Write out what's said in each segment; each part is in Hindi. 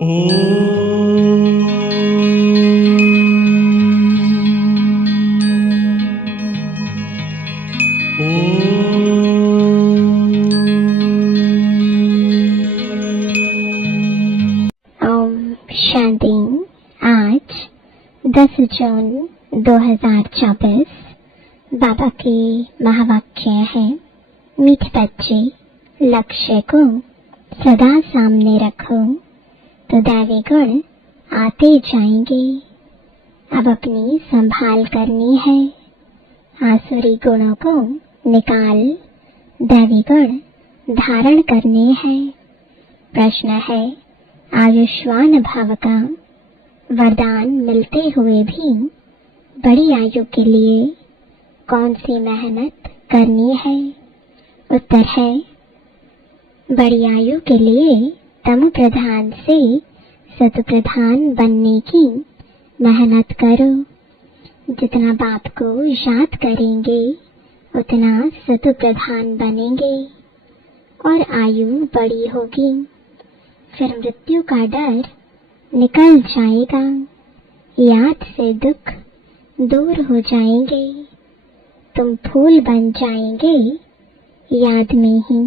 शांति। आज 10 जून 2024 बाबा के महावाक्य है, मीठे बच्चे, लक्ष्य को सदा सामने रखो तो दैवी गुण आते जाएंगे। अब अपनी संभाल करनी है, आसुरी गुणों को निकाल दैवी गुण धारण करने हैं। प्रश्न है, आयुष्मान भव का वरदान मिलते हुए भी बड़ी आयु के लिए कौन सी मेहनत करनी है? उत्तर है, बड़ी आयु के लिए तमो प्रधान से सत प्रधान बनने की मेहनत करो। जितना बाप को याद करेंगे उतना सत प्रधान बनेंगे और आयु बड़ी होगी। फिर मृत्यु का डर निकल जाएगा, याद से दुख दूर हो जाएंगे। तुम फूल बन जाएंगे, याद में ही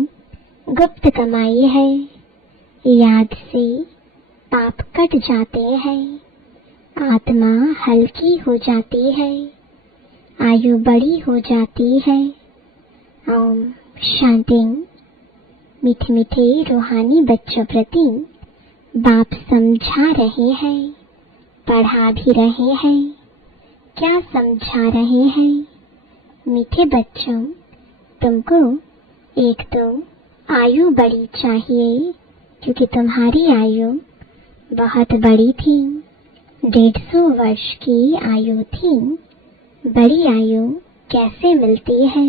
गुप्त कमाई है। याद से पाप कट जाते हैं, आत्मा हल्की हो जाती है, आयु बड़ी हो जाती है। ओम शांति। मीठे मीठे रूहानी बच्चों प्रति बाप समझा रहे हैं, पढ़ा भी रहे हैं। क्या समझा रहे हैं? मीठे बच्चों, तुमको एक तो आयु बड़ी चाहिए, क्योंकि तुम्हारी आयु बहुत बड़ी थी, 150 वर्ष की आयु थी। बड़ी आयु कैसे मिलती है?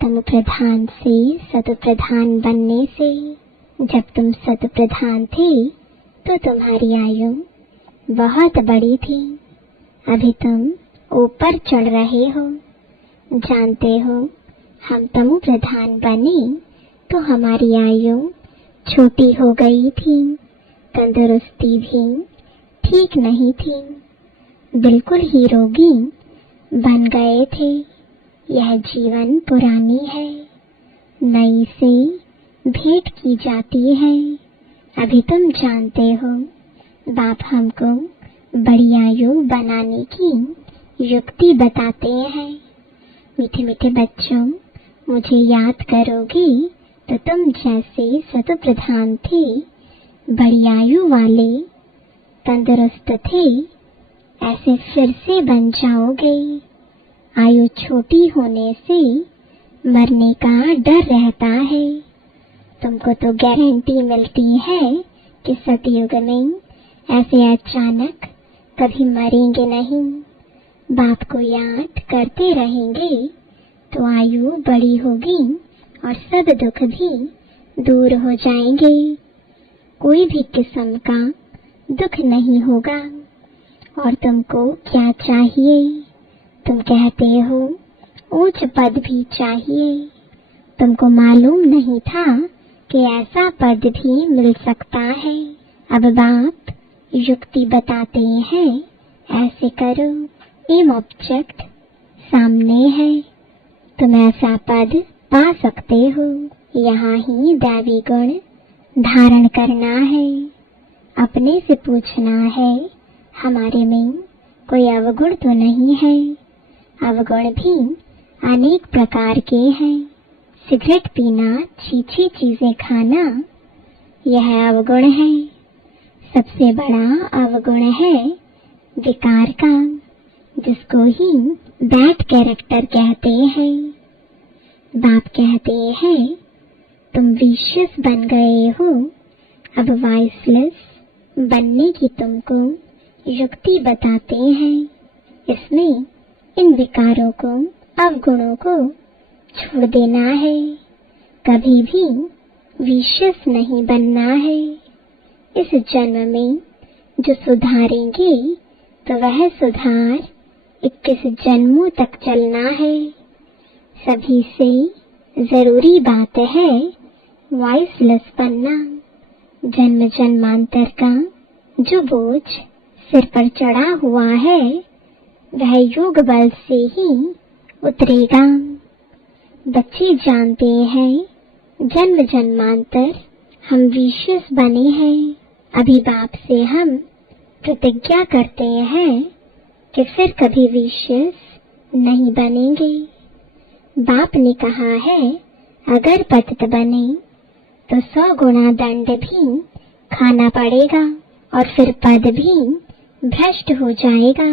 तम प्रधान से सत प्रधान बनने से। जब तुम सत प्रधान थे तो तुम्हारी आयु बहुत बड़ी थी। अभी तुम ऊपर चढ़ रहे हो। जानते हो, हम तमो प्रधान बने तो हमारी आयु छोटी हो गई थी, तंदुरुस्ती भी ठीक नहीं थी, बिल्कुल ही रोगी बन गए थे। यह जीवन पुरानी है, नई से भेंट की जाती है। अभी तुम जानते हो, बाप हमको बड़ी आयु बनाने की युक्ति बताते हैं। मीठे मीठे बच्चों, मुझे याद करोगे तो तुम जैसे सत प्रधान थे, बड़ी आयु वाले, तंदुरुस्त थे, ऐसे फिर से बन जाओगे। आयु छोटी होने से मरने का डर रहता है। तुमको तो गारंटी मिलती है कि सतयुग में ऐसे अचानक कभी मरेंगे नहीं। बाप को याद करते रहेंगे तो आयु बड़ी होगी और सब दुख भी दूर हो जाएंगे। कोई भी किस्म का दुख नहीं होगा। और तुमको क्या चाहिए? तुम कहते हो ऊंच पद भी चाहिए। तुमको मालूम नहीं था कि ऐसा पद भी मिल सकता है। अब बाप युक्ति बताते हैं, ऐसे करो। एम ऑब्जेक्ट सामने है, तुम ऐसा पद पा सकते हो। यहाँ ही दैवी गुण धारण करना है। अपने से पूछना है, हमारे में कोई अवगुण तो नहीं है? अवगुण भी अनेक प्रकार के हैं। सिगरेट पीना, छीछी चीजें खाना, यह अवगुण है। सबसे बड़ा अवगुण है विकार का, जिसको ही बैड कैरेक्टर कहते हैं। बाप कहते हैं, तुम विशियस बन गए हो। अब वाइसलेस बनने की तुमको युक्ति बताते हैं। इसमें इन विकारों को, अवगुणों को छोड़ देना है। कभी भी विशियस नहीं बनना है। इस जन्म में जो सुधारेंगे तो वह सुधार 21 जन्मों तक चलना है। सभी से जरूरी बात है वाइसलेस बनना। जन्म जन्मांतर का जो बोझ सिर पर चढ़ा हुआ है वह योग बल से ही उतरेगा। बच्चे जानते हैं जन्म जन्मांतर हम विशेष बने हैं। अभी बाप से हम प्रतिज्ञा करते हैं कि फिर कभी विशेष नहीं बनेंगे। बाप ने कहा है अगर पतित बने तो 100 गुना दंड भी खाना पड़ेगा और फिर पद भी भ्रष्ट हो जाएगा,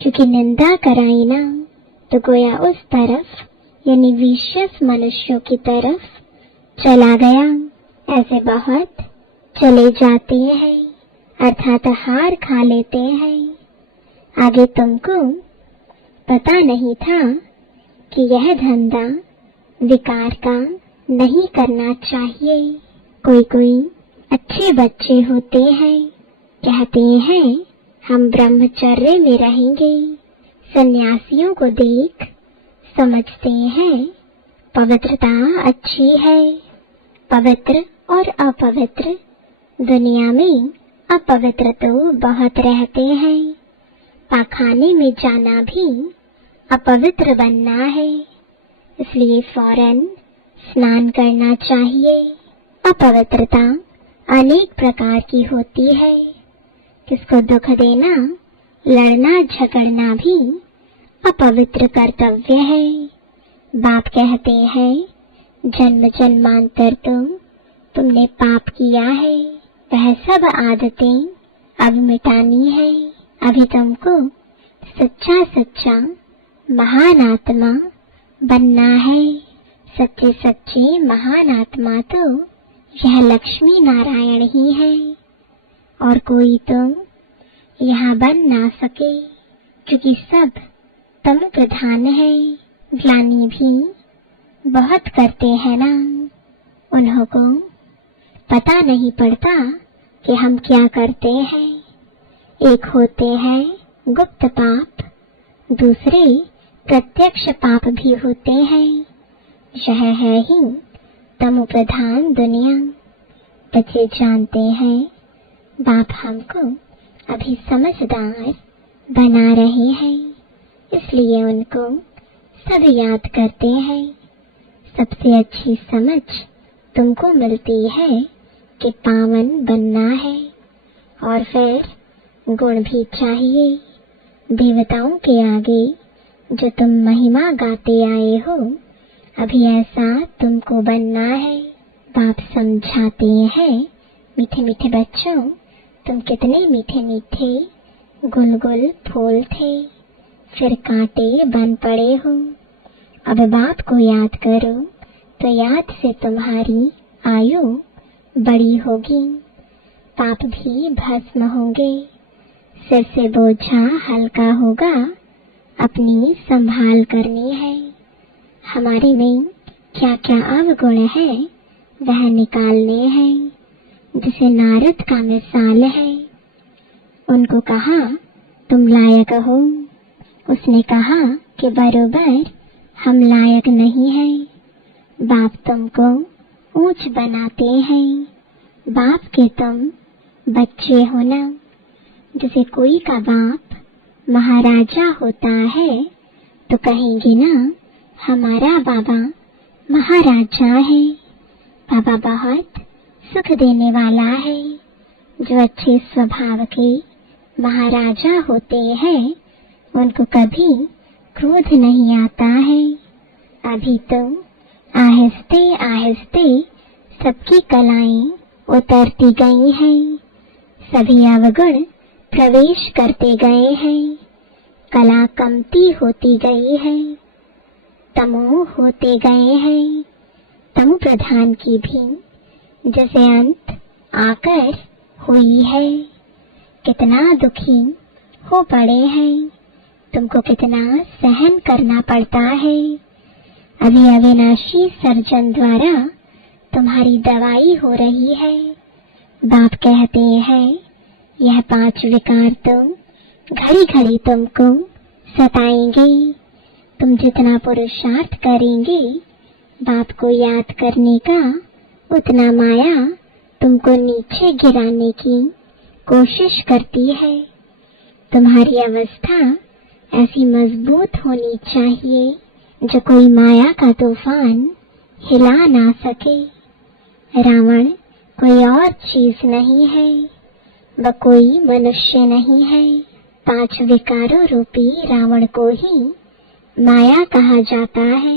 क्योंकि निंदा कराई ना तो गोया उस तरफ यानी विशेष मनुष्यों की तरफ चला गया। ऐसे बहुत चले जाते हैं, अर्थात हार खा लेते हैं। आगे तुमको पता नहीं था कि यह धंधा विकार का नहीं करना चाहिए। कोई अच्छे बच्चे होते हैं, कहते हैं हम ब्रह्मचर्य में रहेंगे। सन्यासियों को देख समझते हैं पवित्रता अच्छी है। पवित्र और अपवित्र दुनिया में अपवित्र तो बहुत रहते हैं। पाखाने में जाना भी अपवित्र बनना है, इसलिए फौरन स्नान करना चाहिए। अपवित्रता अनेक प्रकार की होती है। किसको दुख देना, लड़ना झगड़ना भी अपवित्र कर्तव्य है। बाप कहते हैं जन्म जन्मांतर तो तुमने पाप किया है, वह सब आदतें अब मिटानी है। अभी तुमको सच्चा सच्चा महान आत्मा बनना है। सच्चे सच्चे महान आत्मा तो यह लक्ष्मी नारायण ही है, और कोई तो यहाँ बन ना सके, क्योंकि सब तम प्रधान है। ग्लानि भी बहुत करते हैं ना, उन्हों को पता नहीं पड़ता कि हम क्या करते हैं। एक होते हैं गुप्त पाप, दूसरे प्रत्यक्ष पाप भी होते हैं। यह है ही तमो प्रधान दुनिया। बच्चे जानते हैं बाप हमको अभी समझदार बना रहे हैं, इसलिए उनको सब याद करते हैं। सबसे अच्छी समझ तुमको मिलती है कि पावन बनना है, और फिर गुण भी चाहिए। देवताओं के आगे जो तुम महिमा गाते आए हो, अभी ऐसा तुमको बनना है। बाप समझाते हैं मीठे मीठे बच्चों, तुम कितने मीठे मीठे गुलगुल फूल थे, फिर कांटे बन पड़े हो। अब बाप को याद करो तो याद से तुम्हारी आयु बड़ी होगी, पाप भी भस्म होंगे, सिर से बोझा हल्का होगा। अपनी संभाल करनी है। हमारे में क्या क्या अवगुण है वह निकालने हैं। जिसे नारद का मिसाल है, उनको कहा तुम लायक हो, उसने कहा कि बरोबर हम लायक नहीं हैं। बाप तुमको ऊंच बनाते हैं। बाप के तुम बच्चे हो ना। जैसे कोई का बाप महाराजा होता है तो कहेंगे ना हमारा बाबा महाराजा है। बाबा बहुत सुख देने वाला है। जो अच्छे स्वभाव के महाराजा होते हैं उनको कभी क्रोध नहीं आता है। अभी तो आहिस्ते आहिस्ते सबकी कलाएं उतरती गई हैं, सभी अवगुण प्रवेश करते गए हैं, कला कमती होती गई है, तमो होते गए हैं। तमो प्रधान की भी जैसे अंत आकर हुई है। कितना दुखी हो पड़े हैं, तुमको कितना सहन करना पड़ता है। अभी अविनाशी सर्जन द्वारा तुम्हारी दवाई हो रही है। बाप कहते हैं यह 5 विकार तो घड़ी घड़ी तुमको सताएंगे। तुम जितना पुरुषार्थ करेंगे बाप को याद करने का, उतना माया तुमको नीचे गिराने की कोशिश करती है। तुम्हारी अवस्था ऐसी मजबूत होनी चाहिए जो कोई माया का तूफान हिला ना सके। रावण कोई और चीज नहीं है, वह कोई मनुष्य नहीं है। 5 विकारों रूपी रावण को ही माया कहा जाता है।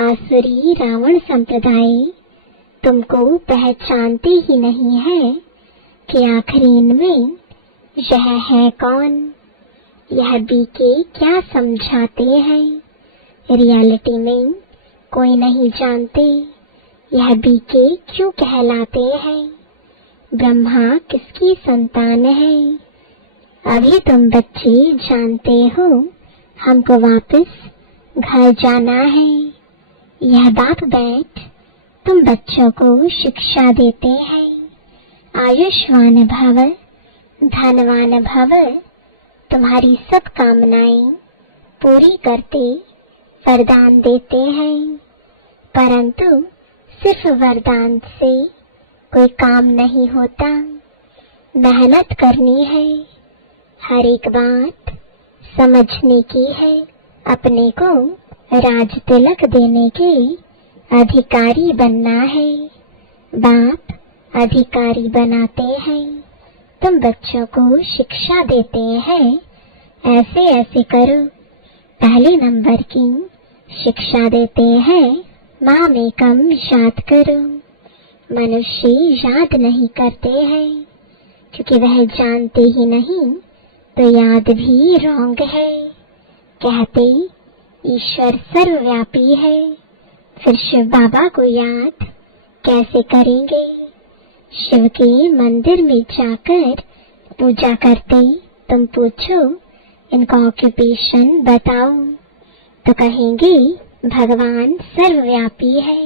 आसुरी रावण संप्रदाय तुमको पहचानते ही नहीं है कि आखिरी में यह है कौन। यह बीके क्या समझाते हैं, रियलिटी में कोई नहीं जानते यह बीके क्यों कहलाते हैं। ब्रह्मा किसकी संतान है, अभी तुम बच्चे जानते हो हमको वापस घर जाना है। यह बाप बैठ तुम बच्चों को शिक्षा देते हैं। आयुष्मान भव, धनवान भव, तुम्हारी सब कामनाएं पूरी करते वरदान देते हैं। परंतु सिर्फ वरदान से कोई काम नहीं होता, मेहनत करनी है। हर एक बात समझने की है। अपने को राज तिलक देने के अधिकारी बनना है। बाप अधिकारी बनाते हैं, तुम बच्चों को शिक्षा देते हैं। ऐसे ऐसे करो। पहले नंबर की शिक्षा देते हैं, मामेकम याद करो। मनुष्य याद नहीं करते हैं क्योंकि वह जानते ही नहीं, तो याद भी रॉन्ग है। कहते ईश्वर सर्वव्यापी है, फिर शिव बाबा को याद कैसे करेंगे। शिव के मंदिर में जाकर पूजा करते तुम पूछो इनका ऑक्यूपेशन बताओ, तो कहेंगे भगवान सर्वव्यापी है।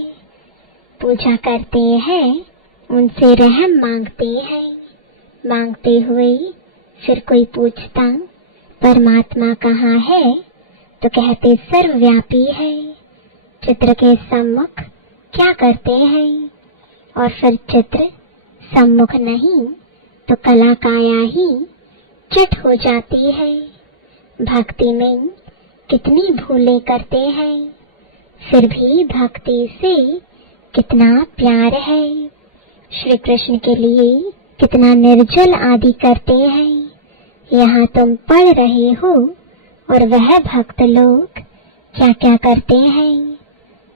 पूजा करते हैं, उनसे रहम मांगते हैं। मांगते हुए फिर कोई पूछता परमात्मा कहाँ है, तो कहते सर्वव्यापी है। चित्र के सम्मुख क्या करते हैं, और फिर चित्र सम्मुख नहीं तो कला काया ही चिट हो जाती है। भक्ति में कितनी भूलें करते हैं, फिर भी भक्ति से कितना प्यार है। श्री कृष्ण के लिए कितना निर्जल आदि करते हैं। यहाँ तुम पढ़ रहे हो और वह भक्त लोग क्या क्या करते हैं।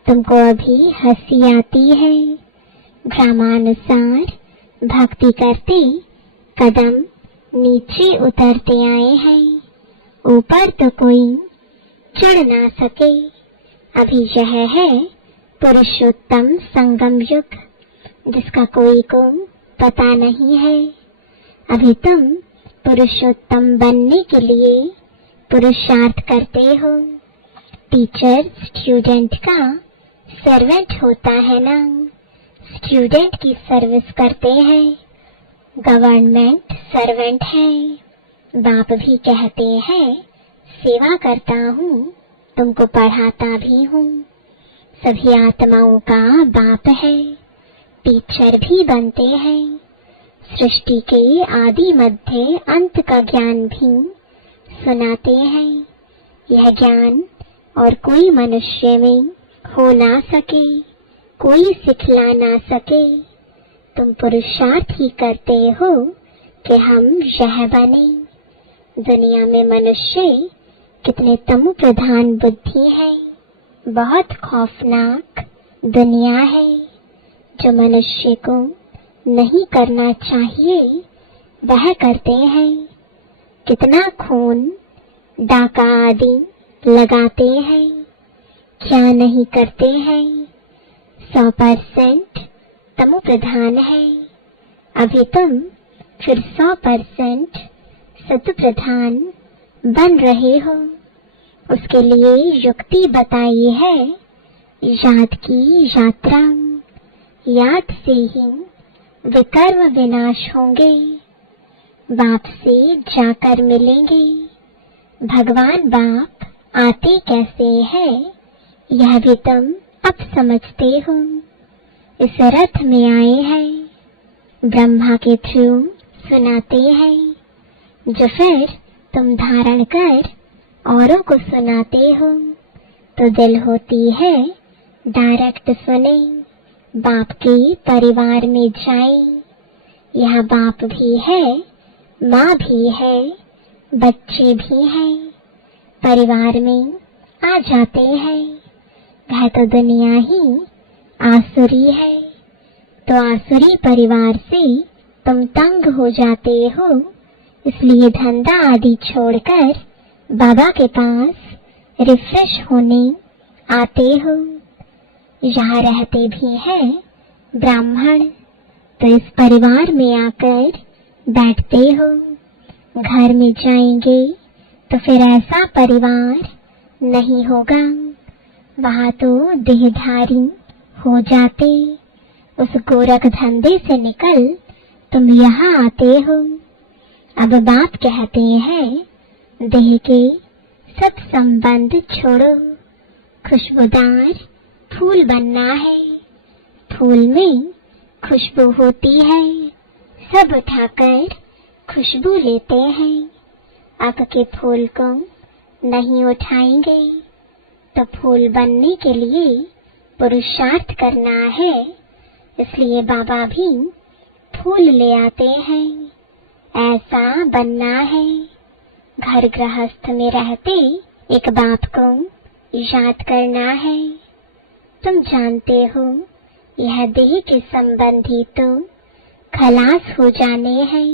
तुमको अभी हंसी आती है। भ्रमानुसार भक्ति करते कदम नीचे उतरते आए हैं। ऊपर तो कोई चढ़ ना सके। अभी यह है पुरुषोत्तम संगम युग, जिसका कोई को पता नहीं है। अभी तुम पुरुषोत्तम बनने के लिए पुरुषार्थ करते हो। टीचर स्टूडेंट का सर्वेंट होता है ना, स्टूडेंट की सर्विस करते हैं। गवर्नमेंट सर्वेंट है। बाप भी कहते हैं सेवा करता हूँ, तुमको पढ़ाता भी हूँ। सभी आत्माओं का बाप है। टीचर भी बनते हैं। सृष्टि के आदि मध्य अंत का ज्ञान भी सुनाते हैं। यह ज्ञान और कोई मनुष्य में हो ना सके, कोई सिखला ना सके। तुम पुरुषार्थ ही करते हो कि हम यह बने। दुनिया में मनुष्य कितने तमो प्रधान बुद्धि है। बहुत खौफनाक दुनिया है। जो मनुष्य को नहीं करना चाहिए वह करते हैं। कितना खून डाका आदि लगाते हैं, क्या नहीं करते हैं। 100% तमो प्रधान है। अभी तुम फिर 100% सत्व प्रधान बन रहे हो। उसके लिए युक्ति बताई है, याद की यात्रा। याद से ही विकर्म विनाश होंगे। बाप से जाकर मिलेंगे। भगवान बाप आते कैसे हैं, यह भी तुम अब समझते हो। इस रथ में आए हैं, ब्रह्मा के थ्रू सुनाते हैं, जो फिर तुम धारण कर औरों को सुनाते हो। तो दिल होती है डायरेक्ट सुने, बाप के परिवार में जाए। यहाँ बाप भी है, माँ भी है, बच्चे भी हैं, परिवार में आ जाते हैं। वह तो दुनिया ही आसुरी है, तो आसुरी परिवार से तुम तंग हो जाते हो, इसलिए धंधा आदि छोड़कर बाबा के पास रिफ्रेश होने आते हो। यहाँ रहते भी हैं ब्राह्मण, तो इस परिवार में आकर बैठते हो। घर में जाएंगे तो फिर ऐसा परिवार नहीं होगा, वहाँ तो देहधारी हो जाते। उस गोरख धंधे से निकल तुम यहाँ आते हो। अब बाप कहते हैं देह के सब संबंध छोड़ो, खुशबूदार फूल बनना है। फूल में खुशबू होती है, सब उठाकर खुशबू लेते हैं। अब के फूल को नहीं उठाएंगे तो फूल बनने के लिए पुरुषार्थ करना है, इसलिए बाबा भी फूल ले आते हैं। ऐसा बनना है। घर गृहस्थ में रहते एक बाप को याद करना है। तुम जानते हो यह देह के संबंधी तो खलास हो जाने हैं।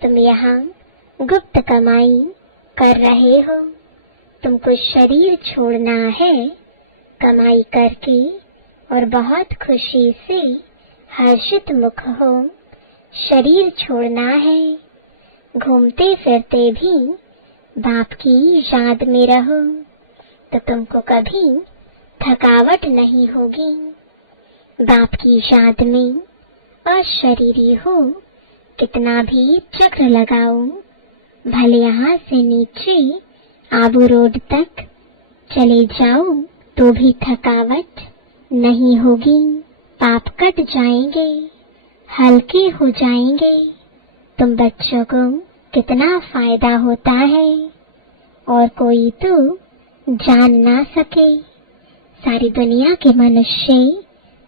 तुम यहाँ गुप्त कमाई कर रहे हो, तुमको शरीर छोड़ना है। कमाई करके और बहुत खुशी से हर्षित मुख हो शरीर छोड़ना है। घूमते फिरते भी बाप की याद में रहो, तो तुमको कभी थकावट नहीं होगी। बाप की याद में अशरीरी हो, कितना भी चक्र लगाओ, भले यहाँ से नीचे आबू रोड तक चले जाओ तो भी थकावट नहीं होगी। पाप कट जाएंगे, हल्के हो जाएंगे। तुम बच्चों को कितना फायदा होता है और कोई तो जान ना सके। सारी दुनिया के मनुष्य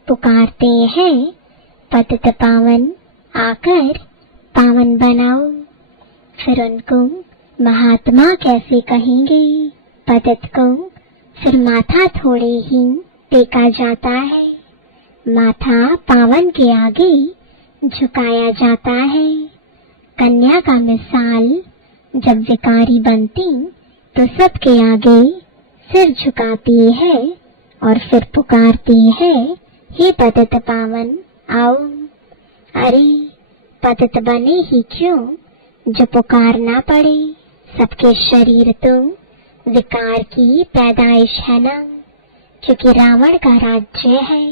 पुकारते हैं पतित पावन आकर पावन बनाओ, फिर उनको महात्मा कैसे कहेंगे। पतित को फिर माथा थोड़े ही टेका जाता है, माथा पावन के आगे झुकाया जाता है। कन्या का मिसाल जब विकारी बनती तो सबके आगे सिर झुकाती है और फिर पुकारती है, हे पतित पावन आओ। अरे पतित बने ही क्यों जो पुकारना पड़े। सबके शरीर तो विकार की पैदाइश है ना, क्योंकि रावण का राज्य है।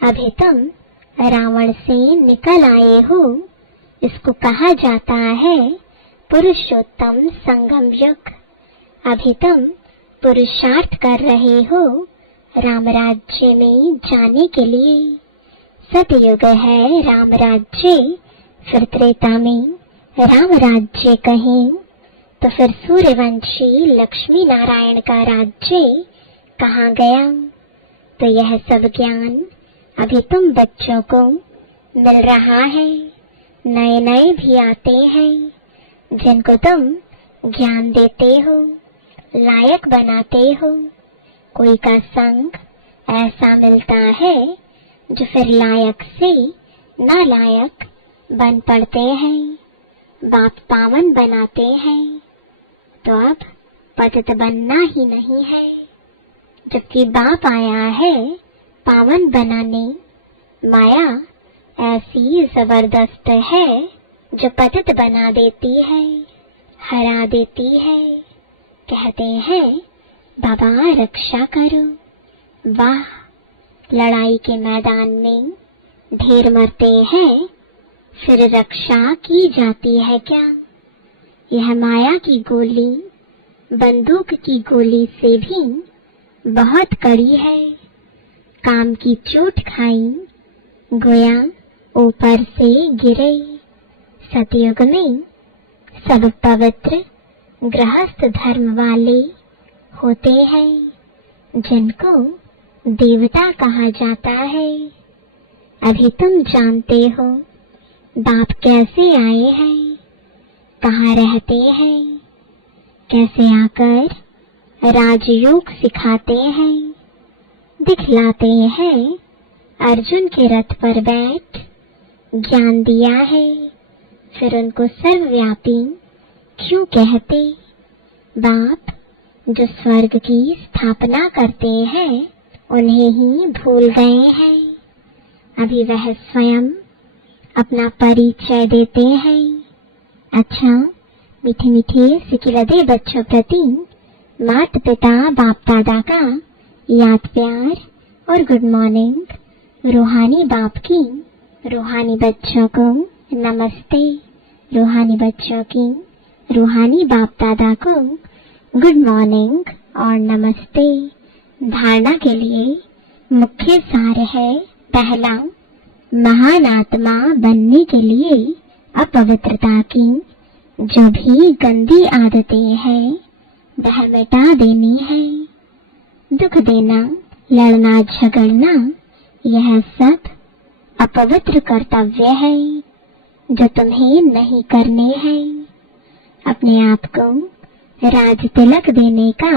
अभी तुम रावण से निकल आए हो, इसको कहा जाता है पुरुषोत्तम संगम युग। अभी तुम पुरुषार्थ कर रहे हो राम राज्य में जाने के लिए। सतयुग है राम राज्य, फिर त्रेता में राम राज्य कहें तो फिर सूर्यवंशी लक्ष्मी नारायण का राज्य कहाँ गया। तो यह सब ज्ञान अभी तुम बच्चों को मिल रहा है। नए नए भी आते हैं जिनको तुम ज्ञान देते हो, लायक बनाते हो। कोई का संग ऐसा मिलता है जो फिर लायक से नालायक बन पड़ते हैं। बाप पावन बनाते हैं, तो अब पतित बनना ही नहीं है, जबकि बाप आया है पावन बनाने। माया ऐसी जबरदस्त है जो पतित बना देती है, हरा देती है। कहते हैं बाबा रक्षा करो। वाह, लड़ाई के मैदान में ढेर मरते हैं, फिर रक्षा की जाती है क्या। यह माया की गोली बंदूक की गोली से भी बहुत कड़ी है। काम की चोट खाई, गोया ऊपर से गिरे। सतयुग में सब पवित्र गृहस्थ धर्म वाले होते हैं, जिनको देवता कहा जाता है। अभी तुम जानते हो बाप कैसे आए हैं, कहाँ रहते हैं, कैसे आकर राजयोग सिखाते हैं, दिखलाते हैं। अर्जुन के रथ पर बैठ ज्ञान दिया है, फिर उनको सर्वव्यापी क्यों कहते? बाप जो स्वर्ग की स्थापना करते हैं उन्हें ही भूल गए हैं। अभी वह स्वयं अपना परिचय देते हैं। अच्छा, मीठे मीठे सिकिलदे बच्चों प्रति माता पिता बाप दादा का याद प्यार और गुड मॉर्निंग। रूहानी बाप की रूहानी बच्चों को नमस्ते, रूहानी बच्चों की रूहानी बाप दादा को गुड मॉर्निंग और नमस्ते। धारणा के लिए मुख्य सार है, पहला, महान आत्मा बनने के लिए अपवित्रता की जो भी गंदी आदतें हैं वह मिटा देनी है। दुख देना, लड़ना झगड़ना, यह सब अपवित्र कर्तव्य है जो तुम्हें नहीं करने हैं। अपने आप को राज तिलक देने का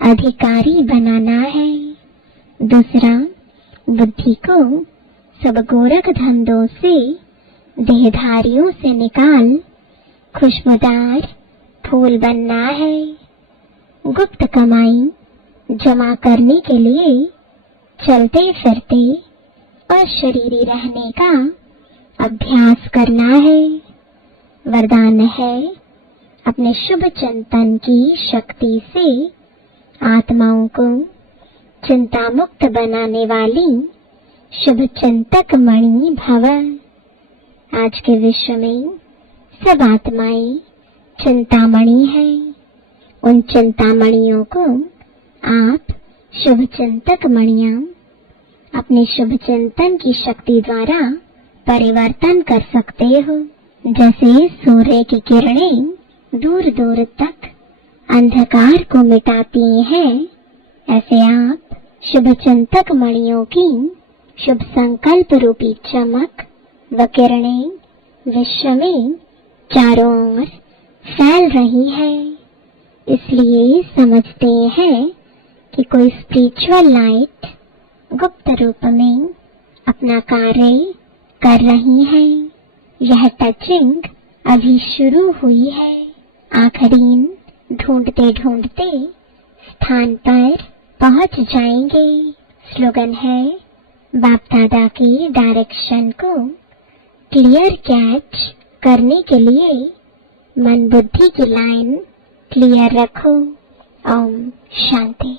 अधिकारी बनाना है। दूसरा, बुद्धि को सब गोरख धंधों से, देहधारियों से निकाल खुशबूदार फूल बनना है। गुप्त कमाई जमा करने के लिए चलते फिरते और शरीरी रहने का अभ्यास करना है। वरदान है, अपने शुभ चिंतन की शक्ति से आत्माओं को चिंता मुक्त बनाने वाली शुभ चिंतक मणि भव। आज के विश्व में सब आत्माएं चिंतामणि हैं। उन चिंतामणियों को आप शुभ चिंतक मणियां अपने शुभ चिंतन की शक्ति द्वारा परिवर्तन कर सकते हो। जैसे सूर्य की किरणें दूर दूर तक अंधकार को मिटाती हैं, ऐसे आप शुभ चिंतक मणियों की शुभ संकल्प रूपी चमक व किरणें विश्व में चारों ओर फैल रही है। इसलिए समझते हैं कि कोई स्पिरिचुअल लाइट गुप्त रूप में अपना कार्य कर रही है। यह टचिंग अभी शुरू हुई है। आखिरीन ढूंढते ढूंढते स्थान पर पहुंच जाएंगे। स्लोगन है, बाप दादा की डायरेक्शन को क्लियर कैच करने के लिए मन बुद्धि की लाइन क्लियर रखो। ओम शांति।